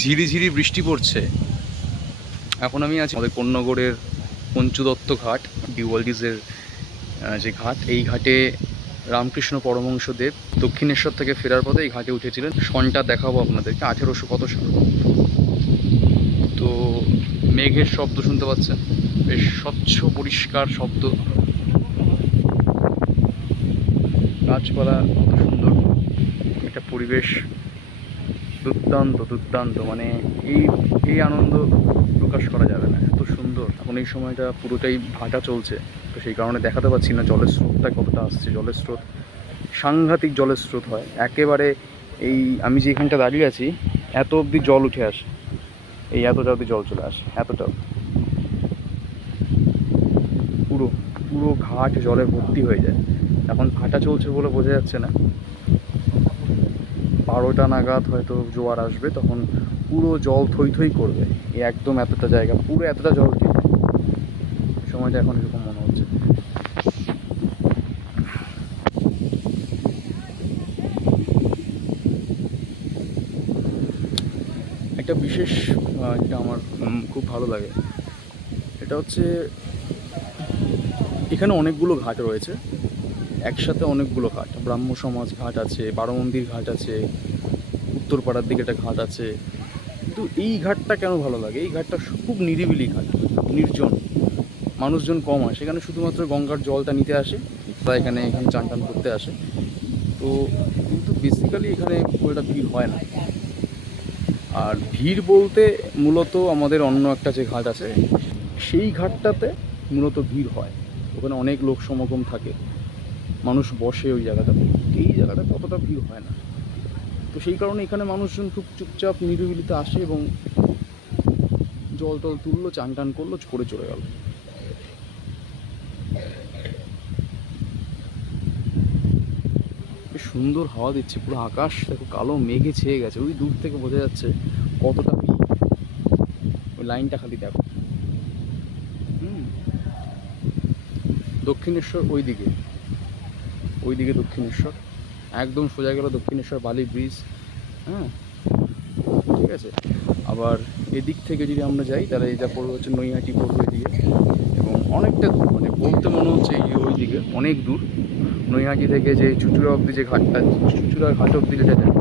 ঝিরিঝিরি বৃষ্টি পড়ছে। এখন আমি আছি আমাদের কোন্নগরের পঞ্চদত্ত ঘাট, ডিওয়ার্ল্ডিসের যে ঘাট, এই ঘাটে রামকৃষ্ণ পরমহংসদেব দক্ষিণেশ্বর থেকে ফেরার পথে এই ঘাটে উঠেছিলেন। সনটা দেখাবো আপনাদেরকে, 1800 কত সাল। তো মেঘের শব্দ শুনতে পাচ্ছেন, বেশ স্বচ্ছ পরিষ্কার শব্দ, গাছপালা, কত সুন্দর একটা পরিবেশ, দুর্দান্ত দুর্দান্ত। মানে এই এই আনন্দ প্রকাশ করা যাবে না, এত সুন্দর। এখন এই সময়টা পুরোটাই ভাটা চলছে, তো সেই কারণে দেখাতে পাচ্ছি না জলের স্রোতটা কতটা আসছে। জলের স্রোত সাংঘাতিক, জলের স্রোত হয় একেবারে। এই আমি যেখানটা দাঁড়িয়ে আছি এত অবধি জল উঠে আসে, এই এতটা অবধি জল চলে আসে, এতটা পুরো পুরো ঘাট জলে ভর্তি হয়ে যায়। এখন ভাটা চলছে বলে বোঝা যাচ্ছে না, 12টা নাগাদ হয়তো জোয়ার আসবে, তখন পুরো জল থই থই করবে। এই একদম এতটা জায়গা পুরো এতটা জল উঠে যায়। সময়টা এখন এরকম মনে হচ্ছে। একটা বিশেষ যেটা আমার খুব ভালো লাগে, এটা হচ্ছে এখানে অনেকগুলো ঘাট রয়েছে, একসাথে অনেকগুলো ঘাট। ব্রাহ্ম সমাজ ঘাট আছে, বারোমন্দির ঘাট আছে, উত্তরপাড়ার দিকে একটা ঘাট আছে। কিন্তু এই ঘাটটা কেন ভালো লাগে, এই ঘাটটা খুব নিরিবিলি ঘাট, নির্জন, মানুষজন কম হয়। সেখানে শুধুমাত্র গঙ্গার জলটা নিতে আসে, তারা এখানে চান টান করতে আসে। তো কিন্তু বেসিক্যালি এখানে খুব একটা ভিড় হয় না। আর ভিড় বলতে মূলত আমাদের অন্য একটা যে ঘাট আছে সেই ঘাটটাতে মূলত ভিড় হয়, ওখানে অনেক লোক সমাগম থাকে, মানুষ বসে ওই জায়গাটাতে। এই জায়গাটাতে অতটা ভিড় হয় না, তো সেই কারণে এখানে মানুষজন খুব চুপচাপ নিরিবিলিতে আসে এবং জল টল তুললো, চান টান করলো, করে চলে গেল। বেশ সুন্দর হাওয়া দিচ্ছে, পুরো আকাশ দেখো কালো মেঘে ছেয়ে গেছে, ওই দূর থেকে বোঝা যাচ্ছে কতটা ভিড়। ওই লাইনটা খালি দেখো। দক্ষিণেশ্বর ওইদিকে, ওইদিকে দক্ষিণেশ্বর, একদম সোজা গেল দক্ষিণেশ্বর বালি ব্রিজ। হ্যাঁ, ঠিক আছে। আবার এদিক থেকে যদি আমরা যাই তাহলে এটা পড়বে হচ্ছে নৈহাটি পড়বে এদিকে, এবং অনেকটা দূর, মানে বলতে মনে হচ্ছে ওই দিকে অনেক দূর। নৈহাটি থেকে যে চুঁচুড়া অবধি যে ঘাটটা, চুঁচুড়া ঘাট অবধি যেটা যায়